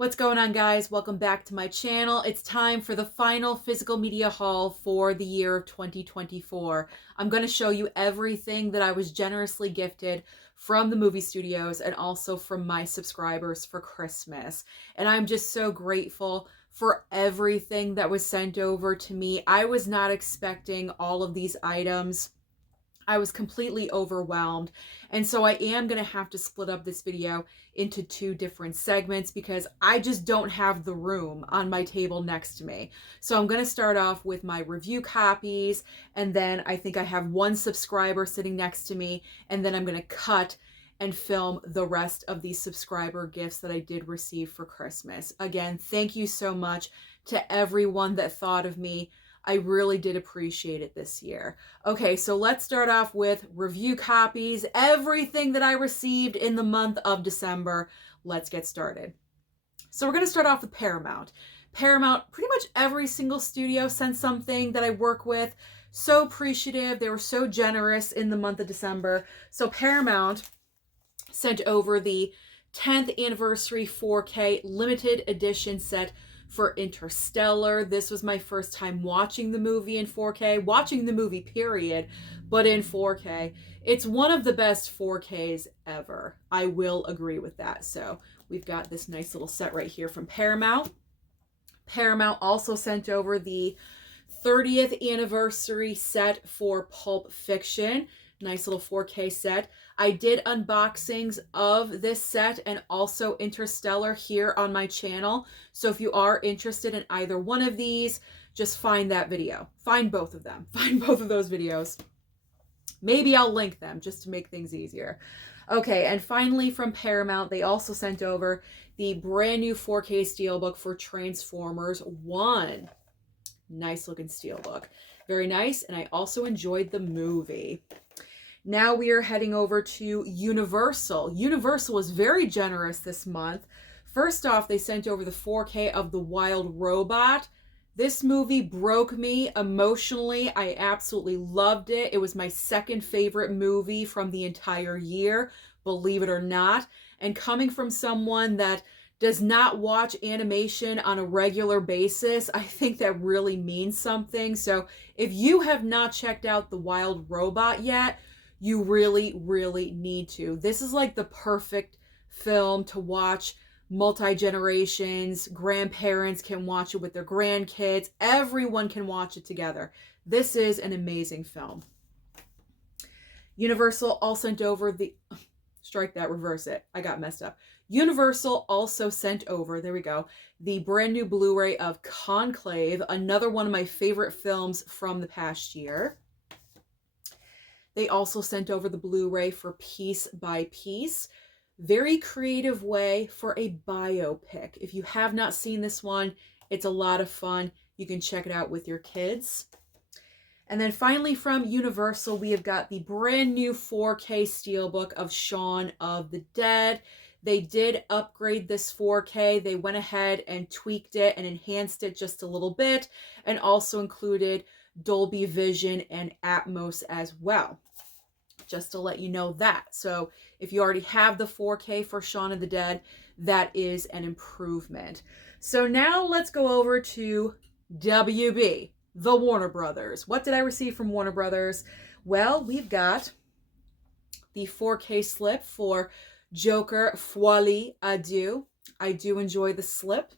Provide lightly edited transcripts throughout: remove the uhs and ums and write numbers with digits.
What's going on, guys? Welcome back to my channel. It's time for the final physical media haul for the year of 2024. I'm going to show you everything that I was generously gifted from the movie studios and also from my subscribers for Christmas. And I'm just so grateful for everything that was sent over to me. I was not expecting all of these items. I was completely overwhelmed. And so I am going to have to split up this video into two different segments because I just don't have the room on my table next to me. So I'm going to start off with my review copies, and then I think I have one subscriber sitting next to me, and then I'm going to cut and film the rest of these subscriber gifts that I did receive for Christmas. Again, thank you so much to everyone that thought of me. I really did appreciate it this year. Okay, so let's start off with review copies, everything that I received in the month of December. Let's get started. So we're going to start off with Paramount. Paramount, pretty much every single studio sent something that I work with. So appreciative. They were so generous in the month of December. So Paramount sent over the 10th anniversary 4K limited edition set for Interstellar. This was my first time watching the movie in 4K, watching the movie period, but in 4K. It's one of the best 4Ks ever. I will agree with that. So we've got this nice little set right here from Paramount. Paramount also sent over the 30th anniversary set for Pulp Fiction. Nice little 4K set. I did unboxings of this set and also Interstellar here on my channel. So if you are interested in either one of these, just find that video. Find both of them. Find both of those videos. Maybe I'll link them just to make things easier. Okay, and finally from Paramount, they also sent over the brand new 4K steelbook for Transformers 1. Nice looking steelbook. Very nice, and I also enjoyed the movie. Now we are heading over to Universal. Universal was very generous this month. First off, they sent over the 4K of The Wild Robot. This movie broke me emotionally. I absolutely loved it. It was my second favorite movie from the entire year, believe it or not. And coming from someone that does not watch animation on a regular basis, I think that really means something. So if you have not checked out The Wild Robot yet, you really, really need to. This is like the perfect film to watch multi-generations. Grandparents can watch it with their grandkids. Everyone can watch it together. This is an amazing film. Universal also sent over the... Strike that, reverse it. I got messed up. Universal also sent over, there we go, the brand new Blu-ray of Conclave, another one of my favorite films from the past year. They also sent over the Blu-ray for Piece by Piece. Very creative way for a biopic. If you have not seen this one, it's a lot of fun. You can check it out with your kids. And then finally from Universal, we have got the brand new 4K steelbook of Shaun of the Dead. They did upgrade this 4K. They went ahead and tweaked it and enhanced it just a little bit, and also included Dolby Vision and Atmos as well, just to let you know that. So if you already have the 4K for Shaun of the Dead, that is an improvement. So now let's go over to WB, the Warner Brothers. What did I receive from Warner Brothers? Well, we've got the 4K slip for Joker Folie à Deux. I do enjoy the slip.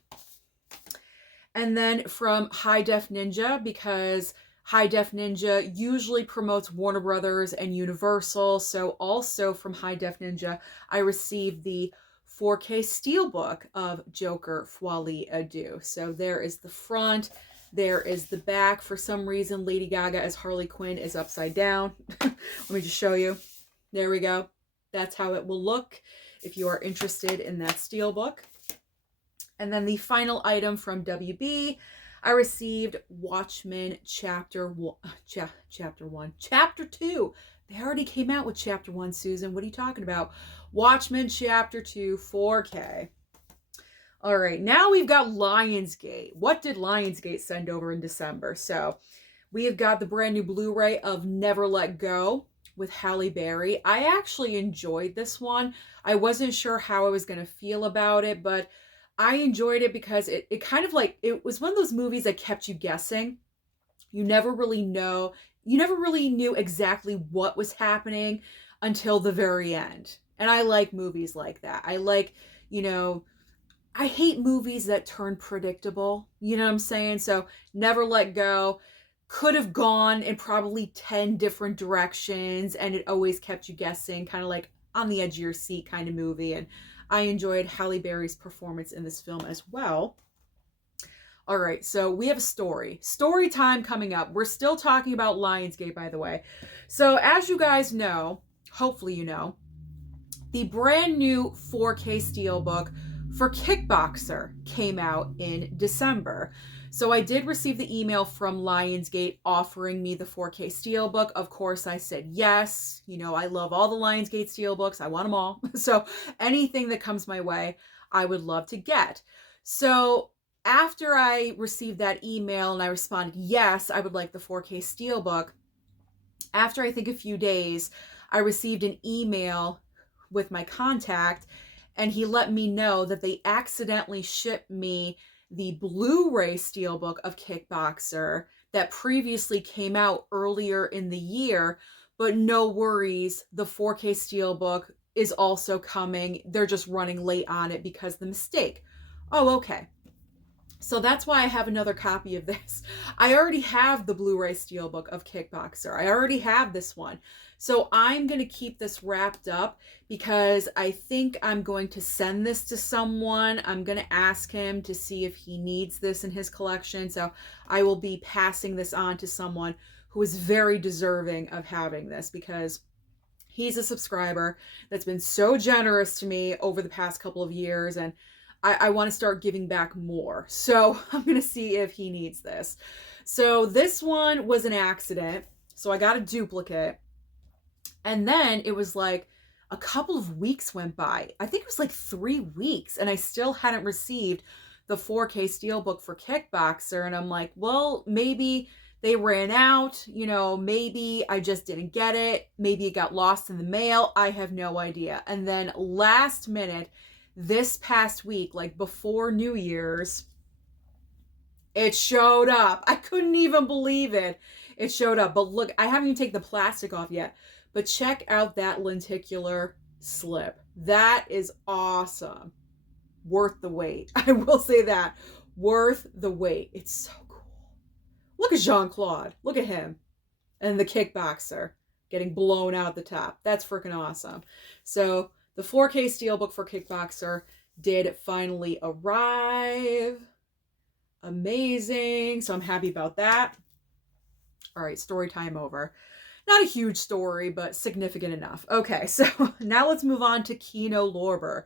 And then from High Def Ninja, because High Def Ninja usually promotes Warner Brothers and Universal. So also from High Def Ninja, I received the 4K steelbook of Joker Folie à Deux. So there is the front. There is the back. For some reason, Lady Gaga as Harley Quinn is upside down. Let me just show you. There we go. That's how it will look if you are interested in that steelbook. And then the final item from WB, I received Watchmen Chapter 1. Chapter 2. They already came out with Chapter 1, Susan. What are you talking about? Watchmen Chapter 2 4K. All right, now we've got Lionsgate. What did Lionsgate send over in December? So we have got the brand new Blu-ray of Never Let Go with Halle Berry. I actually enjoyed this one. I wasn't sure how I was going to feel about it, but I enjoyed it because it kind of like, it was one of those movies that kept you guessing. You never really know, you never really knew exactly what was happening until the very end. And I like movies like that. I like, you know, I hate movies that turn predictable. You know what I'm saying? So Never Let Go could have gone in probably 10 different directions and it always kept you guessing, kind of like on the edge of your seat kind of movie. And I enjoyed Halle Berry's performance in this film as well. All right, so we have a story time coming up. We're still talking about Lionsgate, by the way. So as you guys know, hopefully you know, the brand new 4K Steelbook for Kickboxer came out in December. So I did receive the email from Lionsgate offering me the 4K Steelbook. Of course, I said yes. You know, I love all the Lionsgate Steelbooks. I want them all. So anything that comes my way, I would love to get. So after I received that email and I responded, yes, I would like the 4K Steelbook, after I think a few days, I received an email with my contact and he let me know that they accidentally shipped me the Blu-ray Steelbook of Kickboxer that previously came out earlier in the year, but no worries, the 4K Steelbook is also coming. They're just running late on it because of the mistake. Oh, okay. So that's why I have another copy of this. I already have the Blu-ray Steelbook of Kickboxer. I already have this one. So I'm going to keep this wrapped up because I think I'm going to send this to someone. I'm going to ask him to see if he needs this in his collection. So I will be passing this on to someone who is very deserving of having this because he's a subscriber that's been so generous to me over the past couple of years, and I want to start giving back more. So I'm going to see if he needs this. So this one was an accident. So I got a duplicate. And then it was like a couple of weeks went by. I think it was like 3 weeks. And I still hadn't received the 4K Steelbook for Kickboxer. And I'm like, well, maybe they ran out. You know, maybe I just didn't get it. Maybe it got lost in the mail. I have no idea. And then last minute, this past week, like before New Year's, it showed up. I couldn't even believe it. It showed up. But look, I haven't even taken the plastic off yet. But check out that lenticular slip. That is awesome. Worth the wait. I will say that. Worth the wait. It's so cool. Look at Jean-Claude. Look at him. And the Kickboxer getting blown out the top. That's freaking awesome. So the 4K Steelbook for Kickboxer did finally arrive. Amazing. So I'm happy about that. All right, story time over. Not a huge story, but significant enough. Okay, so now let's move on to Kino Lorber.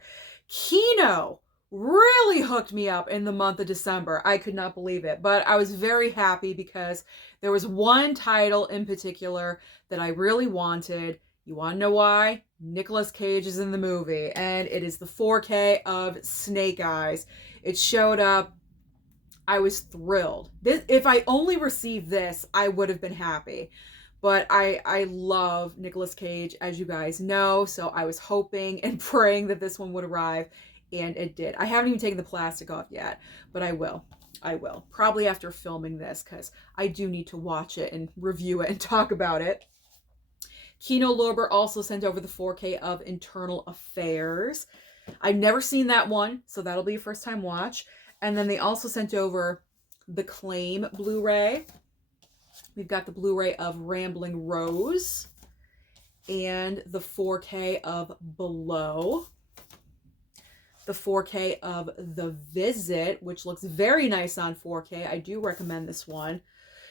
Kino really hooked me up in the month of December. I could not believe it, but I was very happy because there was one title in particular that I really wanted. You want to know why? Nicolas Cage is in the movie, and it is the 4K of Snake Eyes. It showed up. I was thrilled. If I only received this, I would have been happy. But I love Nicolas Cage, as you guys know, so I was hoping and praying that this one would arrive, and it did. I haven't even taken the plastic off yet, but I will. I will. Probably after filming this, because I do need to watch it and review it and talk about it. Kino Lorber also sent over the 4K of Internal Affairs. I've never seen that one, so that'll be a first time watch. And then they also sent over the Claim Blu-ray. We've got the Blu-ray of Rambling Rose and the 4K of Below. The 4K of The Visit, which looks very nice on 4K. I do recommend this one,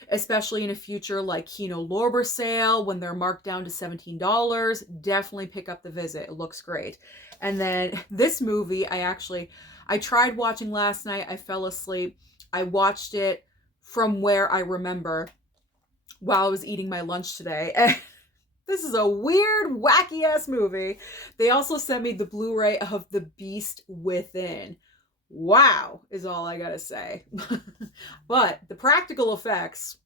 especially in a future like Kino Lorber sale when they're marked down to $17. Definitely pick up The Visit. It looks great. And then this movie, I tried watching last night. I fell asleep. I watched it from where I remember while I was eating my lunch today. And this is a weird, wacky ass movie. They also sent me the Blu-ray of The Beast Within. Wow, is all I gotta say. But the practical effects,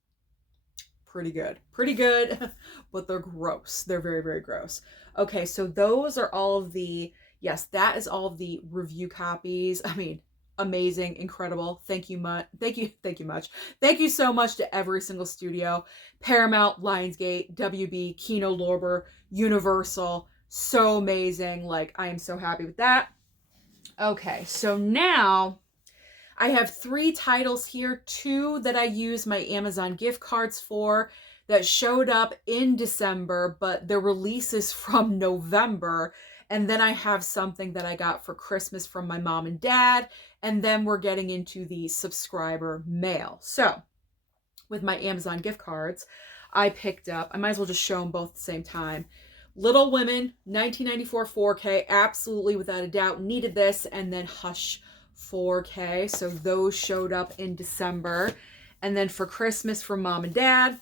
pretty good. Pretty good, but they're gross. They're very, very gross. Okay, so those are all of the, yes, that is all of the review copies. I mean, amazing, incredible. Thank you much. Thank you much. Thank you so much to every single studio. Paramount, Lionsgate, WB, Kino Lorber, Universal. So amazing. Like, I am so happy with that. Okay, so now I have 3 titles here, 2 that I use my Amazon gift cards for that showed up in December, but the release is from November. And then I have something that I got for Christmas from my mom and dad. And then we're getting into the subscriber mail. So with my Amazon gift cards, I picked up, I might as well just show them both at the same time. Little Women, 1994 4K, absolutely without a doubt needed this. And then Hush 4K. So those showed up in December. And then for Christmas from mom and dad,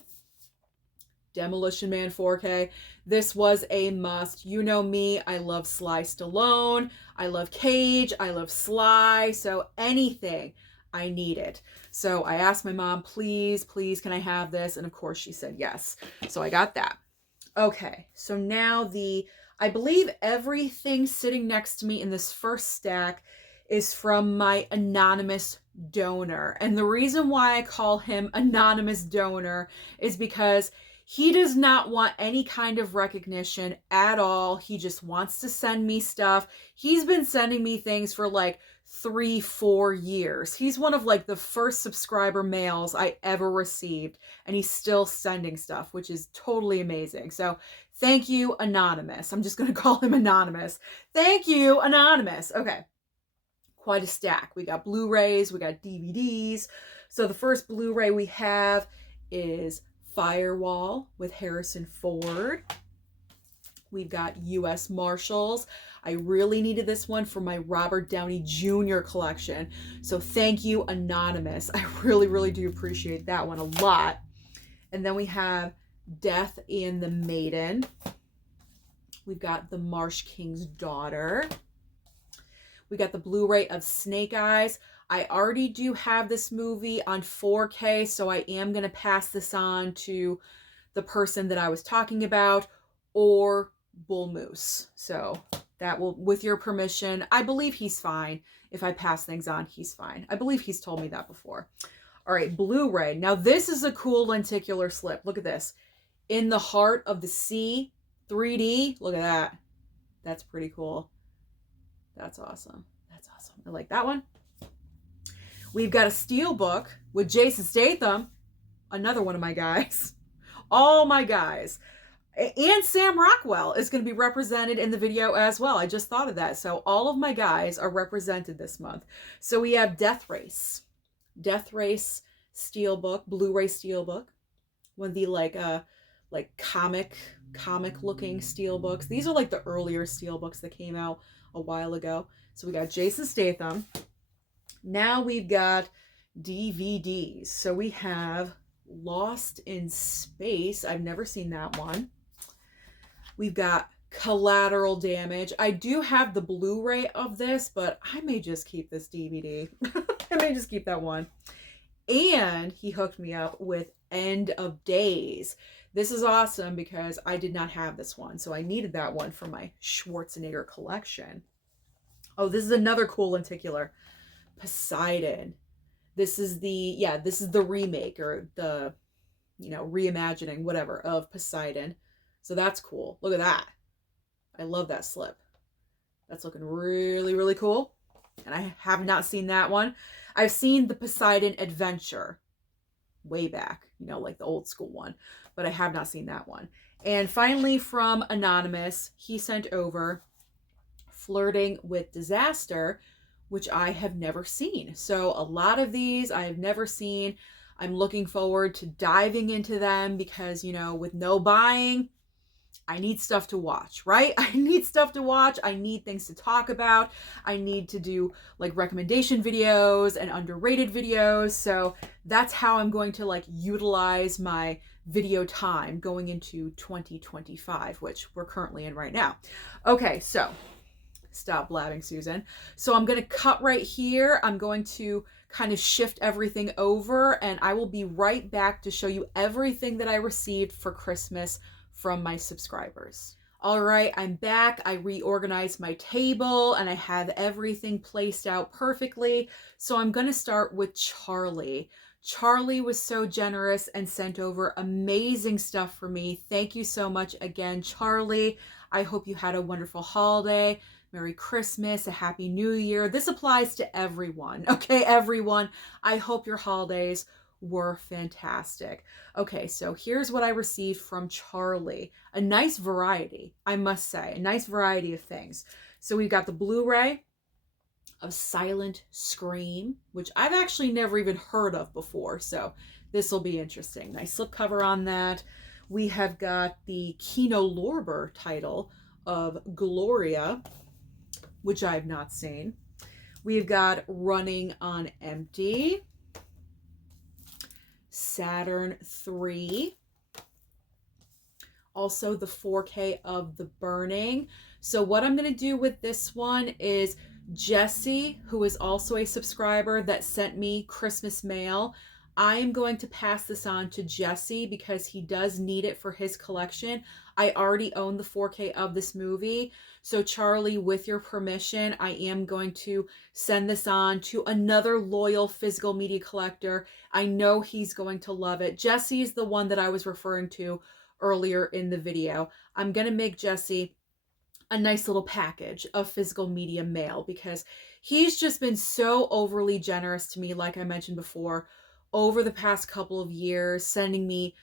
Demolition Man 4K. This was a must. You know me, I love Sly Stallone, I love Cage, I love Sly, so anything I needed. So I asked my mom, please, can I have this? And of course she said yes. So I got that. Okay, so now I believe everything sitting next to me in this first stack is from my anonymous donor. And the reason why I call him anonymous donor is because he does not want any kind of recognition at all. He just wants to send me stuff. He's been sending me things for like 3-4 years. He's one of like the first subscriber mails I ever received, and he's still sending stuff, which is totally amazing. So thank you, Anonymous. I'm just going to call him Anonymous. Thank you, Anonymous. Okay. Quite a stack. We got Blu-rays, we got DVDs. So the first Blu-ray we have is Firewall with Harrison Ford. We've got U.S. Marshals. I really needed this one for my Robert Downey Jr. collection. So thank you, Anonymous. I really, really do appreciate that one a lot. And then we have Death in the Maiden. We've got The Marsh King's Daughter. We got the Blu-ray of Snake Eyes. I already do have this movie on 4K, so I am going to pass this on to the person that I was talking about, or Bull Moose. So that will, with your permission, I believe he's fine. If I pass things on, he's fine. I believe he's told me that before. All right, Blu-ray. Now this is a cool lenticular slip. Look at this. In the Heart of the Sea, 3D. Look at that. That's pretty cool. That's awesome. That's awesome. I like that one. We've got a steelbook with Jason Statham, another one of my guys. All my guys. And Sam Rockwell is going to be represented in the video as well. I just thought of that. So all of my guys are represented this month. So we have Death Race. Death Race steelbook, Blu-ray steelbook. One of the like comic looking steelbooks. These are like the earlier steelbooks that came out a while ago. So we got Jason Statham. Now we've got DVDs. So we have Lost in Space. I've never seen that one. We've got Collateral Damage. I do have the Blu-ray of this, but I may just keep this DVD. I may just keep that one. And he hooked me up with End of Days. This is awesome because I did not have this one, so I needed that one for my Schwarzenegger collection. Oh, this is another cool lenticular. Poseidon. This is the remake, or the, reimagining, whatever, of Poseidon. So that's cool. Look at that. I love that slip. That's looking really, really cool. And I have not seen that one. I've seen the Poseidon Adventure way back, like the old school one, but I have not seen that one. And finally, from Anonymous, he sent over Flirting with Disaster, which I have never seen. So a lot of these I have never seen. I'm looking forward to diving into them because, with no buying, I need stuff to watch, right? I need stuff to watch. I need things to talk about. I need to do like recommendation videos and underrated videos. So that's how I'm going to utilize my video time going into 2025, which we're currently in right now. Okay, so stop blabbing, Susan. So I'm going to cut right here. I'm going to kind of shift everything over, and I will be right back to show you everything that I received for Christmas from my subscribers. All right, I'm back. I reorganized my table and I have everything placed out perfectly. So I'm going to start with Charlie. Charlie was so generous and sent over amazing stuff for me. Thank you so much again, Charlie. I hope you had a wonderful holiday. Merry Christmas, a Happy New Year. This applies to everyone, okay, everyone. I hope your holidays were fantastic. Okay, so here's what I received from Charlie. A nice variety, I must say, a nice variety of things. So we've got the Blu-ray of Silent Scream, which I've actually never even heard of before, so this will be interesting. Nice slipcover on that. We have got the Kino Lorber title of Gloria, which I have not seen. We've got Running on Empty, Saturn 3, also the 4K of The Burning. So what I'm going to do with this one is Jesse, who is also a subscriber that sent me Christmas mail, I am going to pass this on to Jesse because he does need it for his collection. I already own the 4K of this movie. So Charlie, with your permission, I am going to send this on to another loyal physical media collector. I know he's going to love it. Jesse is the one that I was referring to earlier in the video. I'm going to make Jesse a nice little package of physical media mail because he's just been so overly generous to me, like I mentioned before, over the past couple of years, sending me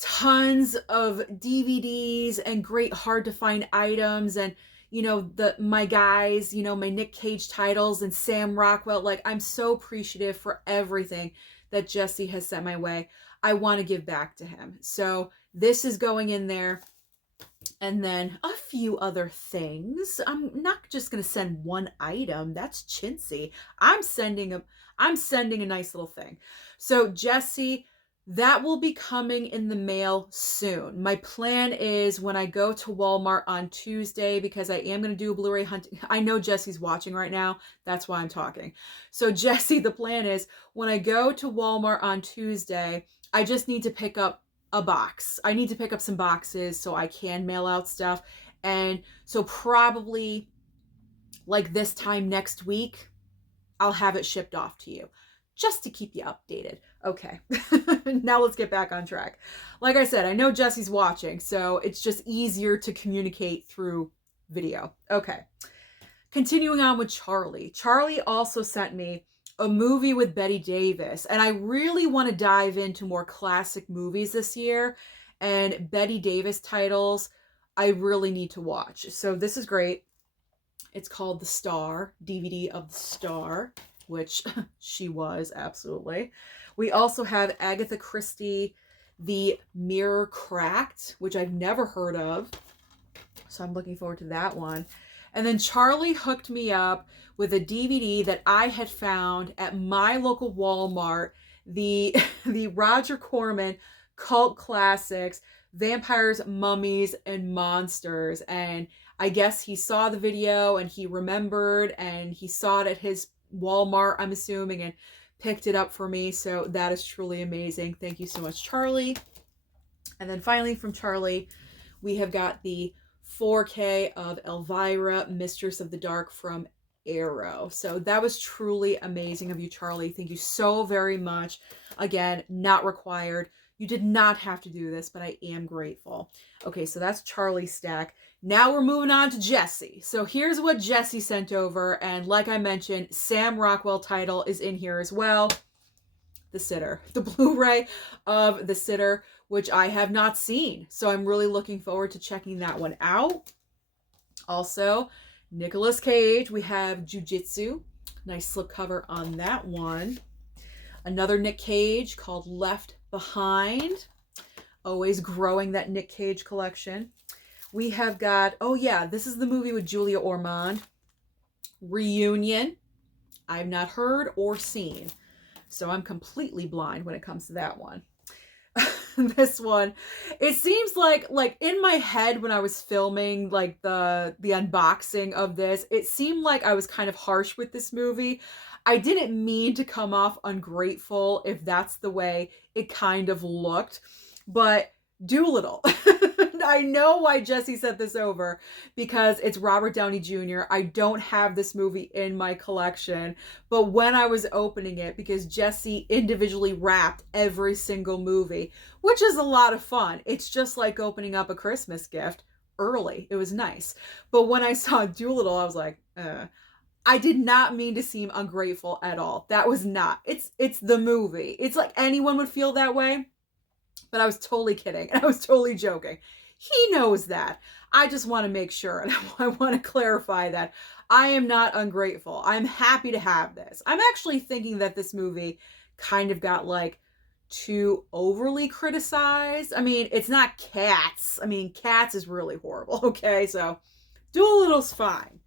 tons of DVDs and great hard to find items and, you know, my guys, you know, my Nick Cage titles and Sam Rockwell. Like, I'm so appreciative for everything that Jesse has sent my way. I want to give back to him. So this is going in there. And then a few other things. I'm not just going to send one item. That's chintzy. I'm sending a nice little thing. So Jesse, that will be coming in the mail soon. My plan is when I go to Walmart on Tuesday, because I am going to do a Blu-ray hunt. I know Jesse's watching right now. That's why I'm talking. So Jesse, the plan is when I go to Walmart on Tuesday, I just need to pick up a box. I need to pick up some boxes so I can mail out stuff. And so probably like this time next week, I'll have it shipped off to you just to keep you updated. Okay, now let's get back on track. Like I said, I know Jesse's watching, so it's just easier to communicate through video. Okay, continuing on with Charlie. Charlie also sent me a movie with Bette Davis, and I really want to dive into more classic movies this year, and Bette Davis titles I really need to watch. So this is great. It's called The Star, DVD of The Star, which she was, absolutely. We also have Agatha Christie, The Mirror Cracked, which I've never heard of, so I'm looking forward to that one. And then Charlie hooked me up with a DVD that I had found at my local Walmart, the Roger Corman cult classics, Vampires, Mummies, and Monsters. And I guess he saw the video and he remembered and he saw it at his Walmart, I'm assuming, and picked it up for me. So that is truly amazing. Thank you so much, Charlie. And then finally from Charlie, we have got the 4K of Elvira, Mistress of the Dark from Arrow. So that was truly amazing of you, Charlie. Thank you so very much. Again, not required. You did not have to do this, but I am grateful. Okay, so that's Charlie's stack. Now we're moving on to Jesse. So here's what Jesse sent over. And like I mentioned, Sam Rockwell title is in here as well. The Sitter. The Blu-ray of The Sitter, which I have not seen. So I'm really looking forward to checking that one out. Also, Nicolas Cage. We have Jiu-Jitsu. Nice slipcover on that one. Another Nick Cage called Left Behind. Always growing that Nick Cage collection. We have got, oh yeah, this is the movie with Julia Ormond. Reunion. I've not heard or seen. So I'm completely blind when it comes to that one. This one, it seems like in my head when I was filming like the unboxing of this, it seemed like I was kind of harsh with this movie. I didn't mean to come off ungrateful if that's the way it kind of looked. But Doolittle. I know why Jesse sent this over, because it's Robert Downey Jr. I don't have this movie in my collection, but when I was opening it, because Jesse individually wrapped every single movie, which is a lot of fun. It's just like opening up a Christmas gift early. It was nice. But when I saw Doolittle, I was like, I did not mean to seem ungrateful at all. That was not. It's the movie. It's like anyone would feel that way. But I was totally kidding, and I was totally joking. He knows that. I just want to make sure, and I want to clarify that I am not ungrateful. I'm happy to have this. I'm actually thinking that this movie kind of got like too overly criticized. I mean, it's not Cats. I mean, Cats is really horrible, okay? So Doolittle's fine.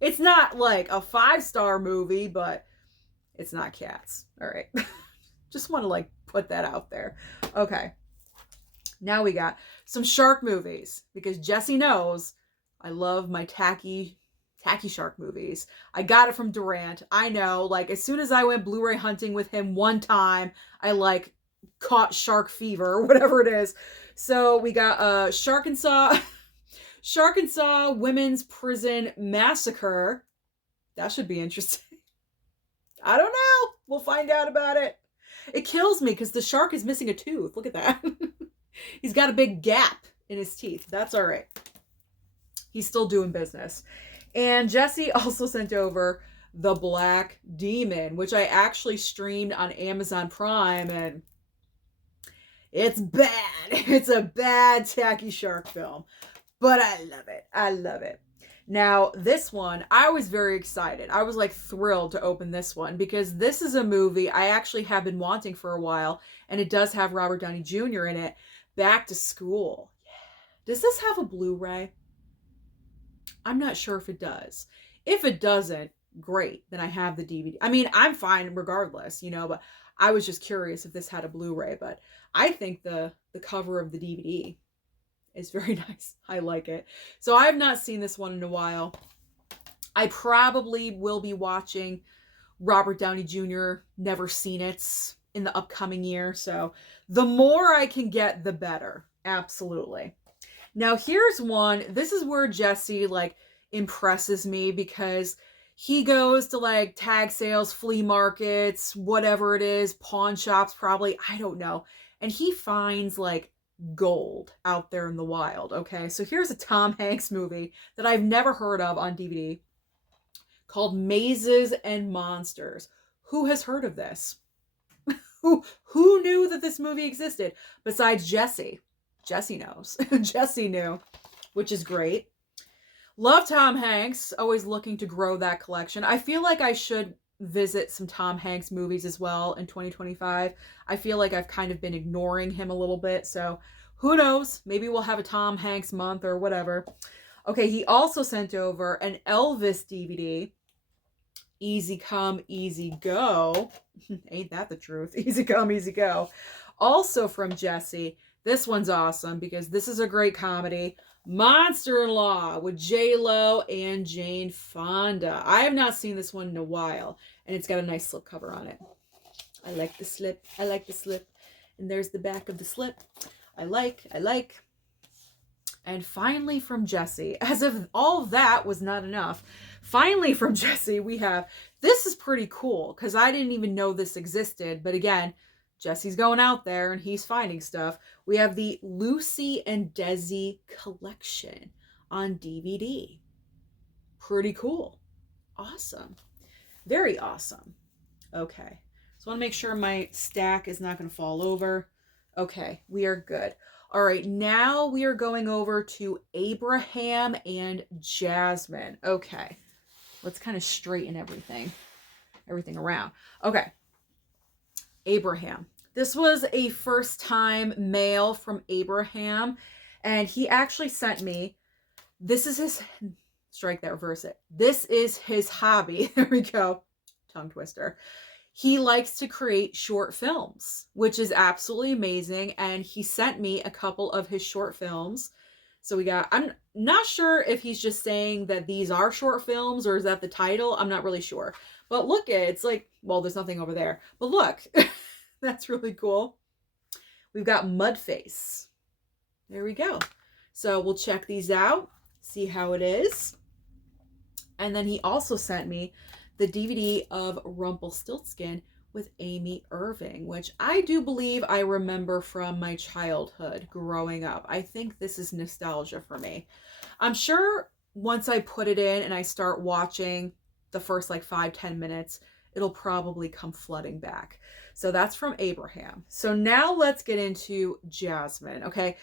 It's not like a 5-star movie, but it's not Cats. All right. Just want to like put that out there. Okay. Now we got some shark movies, because Jesse knows I love my tacky shark movies. I got it from Durant. I know, like, as soon as I went Blu-ray hunting with him one time, I like caught shark fever or whatever it is. So we got Shark and Saw Women's Prison Massacre. That should be interesting. I don't know. We'll find out about it. It kills me because the shark is missing a tooth. Look at that. He's got a big gap in his teeth. That's all right. He's still doing business. And Jesse also sent over The Black Demon, which I actually streamed on Amazon Prime, and it's bad. It's a bad tacky shark film, but I love it. I love it. Now, this one, I was very excited. I was like thrilled to open this one, because this is a movie I actually have been wanting for a while, and it does have Robert Downey Jr. in it. Back to School. Does this have a Blu-ray? I'm not sure if it does. If it doesn't, great. Then I have the DVD. I mean, I'm fine regardless, you know, but I was just curious if this had a Blu-ray, but I think the cover of the DVD is very nice. I like it. So I have not seen this one in a while. I probably will be watching Robert Downey Jr. Never Seen It in the upcoming year. So the more I can get, the better. Absolutely. Now here's one. This is where Jesse like impresses me, because he goes to like tag sales, flea markets, whatever it is, pawn shops probably, I don't know. And he finds like gold out there in the wild. Okay, so here's a Tom Hanks movie that I've never heard of on DVD called Mazes and Monsters. Who has heard of this? Who knew that this movie existed besides Jesse? Jesse knows. Jesse knew, which is great. Love Tom Hanks. Always looking to grow that collection. I feel like I should visit some Tom Hanks movies as well in 2025. I feel like I've kind of been ignoring him a little bit. So who knows? Maybe we'll have a Tom Hanks month or whatever. Okay, he also sent over an Elvis DVD. Easy Come, Easy Go. Ain't that the truth? Easy Come, Easy Go. Also from Jesse. This one's awesome because this is a great comedy. Monster-in-Law with J-Lo and Jane Fonda. I have not seen this one in a while, and it's got a nice slipcover on it. I like the slip. I like the slip. And there's the back of the slip. I like. And finally from Jesse, as if all of that was not enough, finally from Jesse, we have, this is pretty cool because I didn't even know this existed, but again, Jesse's going out there and he's finding stuff. We have the Lucy and Desi collection on DVD. Pretty cool. Awesome. Very awesome. Okay. So I want to make sure my stack is not going to fall over. Okay, we are good. All right, now we are going over to Abraham and Jasmine. Okay, let's kind of straighten everything around. Okay, Abraham. This was a first-time mail from Abraham, and he actually sent me, this is his, strike that, reverse it. This is his hobby. There we go. Tongue twister. He likes to create short films, which is absolutely amazing. And he sent me a couple of his short films. So we got, I'm not sure if he's just saying that these are short films or is that the title? I'm not really sure. But look, it's like, well, there's nothing over there. But look, that's really cool. We've got Mudface. there we go. So we'll check these out, see how it is. And then he also sent me the DVD of Rumpelstiltskin with Amy Irving, which I do believe I remember from my childhood growing up. I think this is nostalgia for me. I'm sure once I put it in and I start watching the first like 5-10 minutes, it'll probably come flooding back. So that's from Abraham. So now let's get into Jasmine, okay?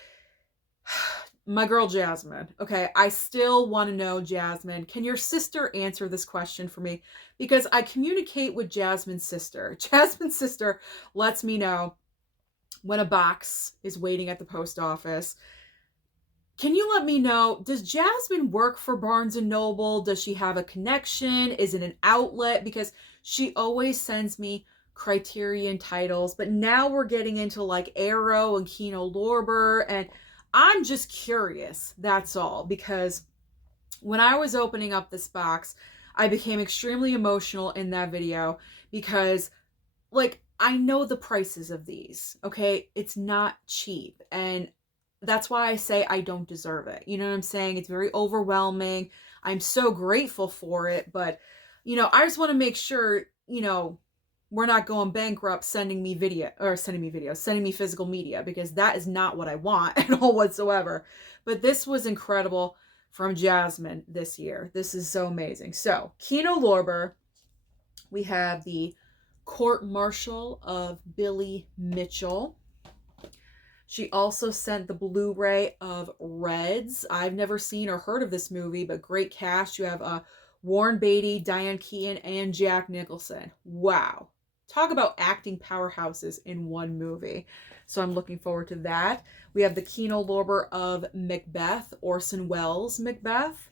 My girl Jasmine. Okay, I still want to know, Jasmine, can your sister answer this question for me? Because I communicate with Jasmine's sister. Jasmine's sister lets me know when a box is waiting at the post office. Can you let me know, does Jasmine work for Barnes & Noble? Does she have a connection? Is it an outlet? Because she always sends me Criterion titles, but now we're getting into like Arrow and Kino Lorber, and I'm just curious, that's all, because when I was opening up this box, I became extremely emotional in that video because, like, I know the prices of these, okay? It's not cheap, and that's why I say I don't deserve it. You know what I'm saying? It's very overwhelming. I'm so grateful for it, but, you know, I just want to make sure, you know, we're not going bankrupt sending me physical media, because that is not what I want at all whatsoever. But this was incredible from Jasmine this year. This is so amazing. So, Kino Lorber, we have the Court Martial of Billy Mitchell. She also sent the Blu-ray of Reds. I've never seen or heard of this movie, but great cast. You have Warren Beatty, Diane Keaton, and Jack Nicholson. Wow. Talk about acting powerhouses in one movie. So I'm looking forward to that. We have the Kino Lorber of Macbeth, Orson Welles' Macbeth.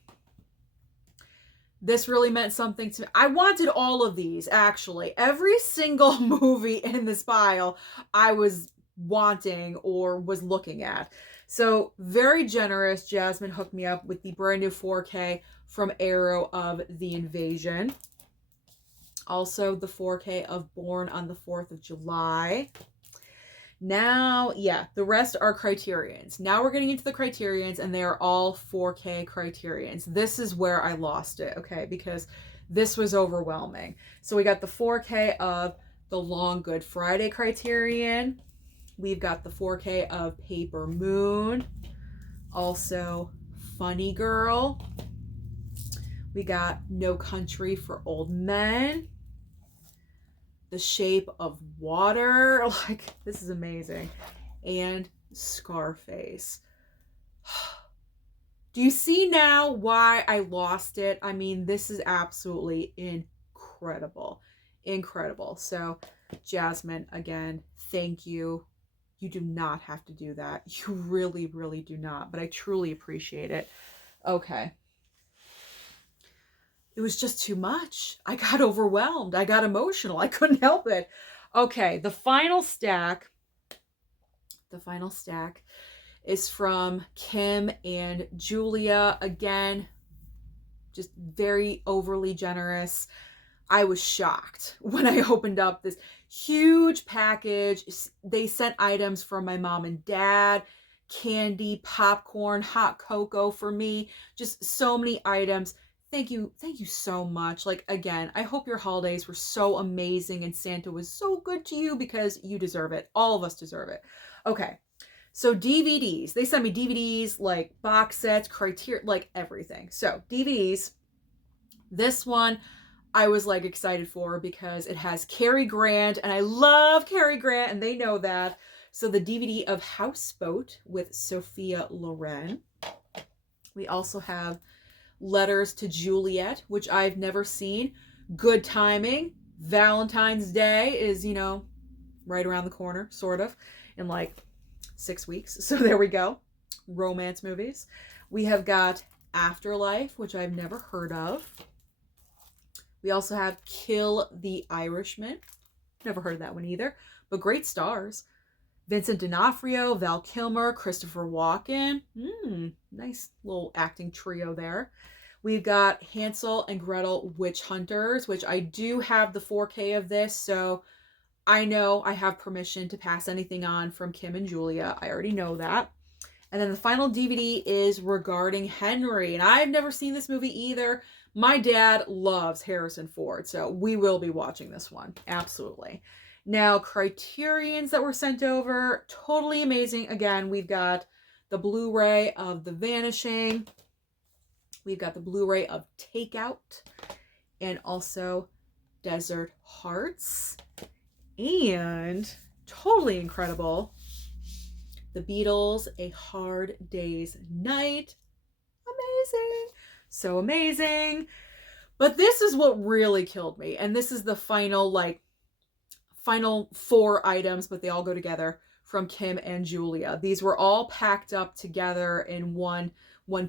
This really meant something to me. I wanted all of these, actually. Every single movie in this pile I was wanting or was looking at. So very generous. Jasmine hooked me up with the brand new 4K from Arrow of The Invasion. Also the 4K of Born on the 4th of July. Now, yeah, the rest are Criterions. Now we're getting into the Criterions, and they are all 4K Criterions. This is where I lost it, okay, because this was overwhelming. So we got the 4K of The Long Good Friday Criterion. We've got the 4K of Paper Moon. Also, Funny Girl. We got No Country for Old Men. The Shape of Water. Like, this is amazing. And Scarface. Do you see now why I lost it? I mean, this is absolutely incredible. Incredible. So, Jasmine, again, thank you. You do not have to do that. You really, really do not. But I truly appreciate it. Okay. It was just too much. I got overwhelmed. I got emotional. I couldn't help it. Okay, the final stack is from Kim and Julia. Again, just very overly generous. I was shocked when I opened up this huge package. They sent items from my mom and dad, candy, popcorn, hot cocoa for me, just so many items. Thank you so much. Like, again, I hope your holidays were so amazing and Santa was so good to you, because you deserve it. All of us deserve it. Okay, so DVDs. They sent me DVDs, like box sets, Criterion, like everything. So DVDs. This one I was like excited for because it has Cary Grant, and I love Cary Grant, and they know that. So the DVD of Houseboat with Sophia Loren. We also have Letters to Juliet, which I've never seen. Good timing. Valentine's Day is, you know, right around the corner, sort of, in like 6 weeks. So there we go. Romance movies. We have got Afterlife, which I've never heard of. We also have Kill the Irishman. Never heard of that one either, but great stars. Vincent D'Onofrio, Val Kilmer, Christopher Walken. Nice little acting trio there. We've got Hansel and Gretel Witch Hunters, which I do have the 4K of this, so I know I have permission to pass anything on from Kim and Julia. I already know that. And then the final DVD is regarding Henry. And I've never seen this movie either. My dad loves Harrison Ford, so we will be watching this one. Absolutely. Now, Criterions that were sent over, totally amazing. Again, we've got the Blu-ray of The Vanishing. We've got the Blu-ray of Takeout. And also Desert Hearts. And totally incredible, The Beatles, A Hard Day's Night. Amazing. So amazing. But this is what really killed me. And this is the final, final 4 items, but they all go together, from Kim and Julia. These were all packed up together in one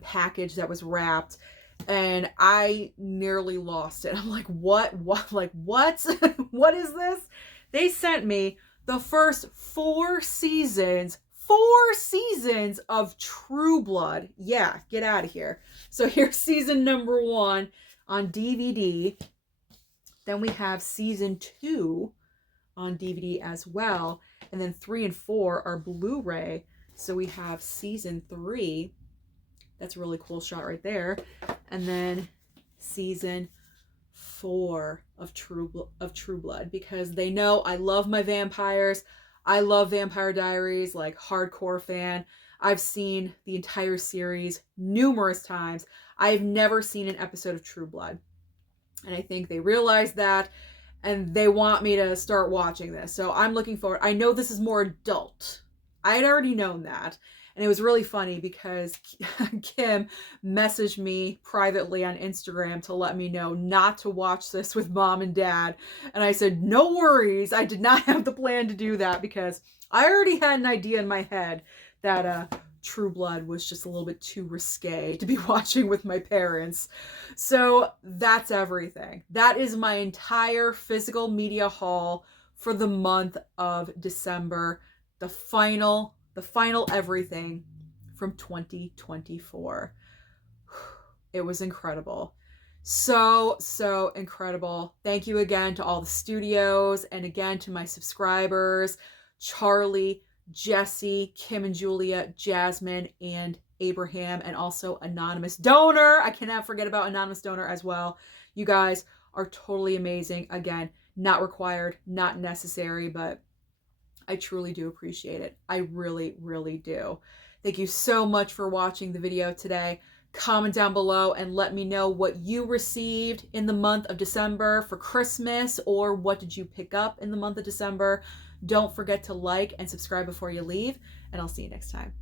package that was wrapped. And I nearly lost it. I'm like, what? Like, what? What is this? They sent me the first 4 seasons of True Blood. Yeah, get out of here. So here's season number 1 on DVD. Then we have season 2 on DVD as well. And then 3 and 4 are Blu-ray. So we have season 3. That's a really cool shot right there. And then season 4 of True Blood, because they know I love my vampires. I love Vampire Diaries, like hardcore fan. I've seen the entire series numerous times. I've never seen an episode of True Blood. And I think they realize that, and they want me to start watching this. So I'm looking forward. I know this is more adult. I had already known that. And it was really funny because Kim messaged me privately on Instagram to let me know not to watch this with mom and dad. And I said, no worries. I did not have the plan to do that because I already had an idea in my head that True Blood was just a little bit too risque to be watching with my parents. So that's everything. That is my entire physical media haul for the month of December. The final everything from 2024. It was incredible. So incredible. Thank you again to all the studios, and again to my subscribers, Charlie, Jesse, Kim and Julia, Jasmine, and Abraham, and also Anonymous Donor. I cannot forget about Anonymous Donor as well. You guys are totally amazing. Again, not required, not necessary, but I truly do appreciate it. I really, really do. Thank you so much for watching the video today. Comment down below and let me know what you received in the month of December for Christmas, or what did you pick up in the month of December. Don't forget to like and subscribe before you leave, and I'll see you next time.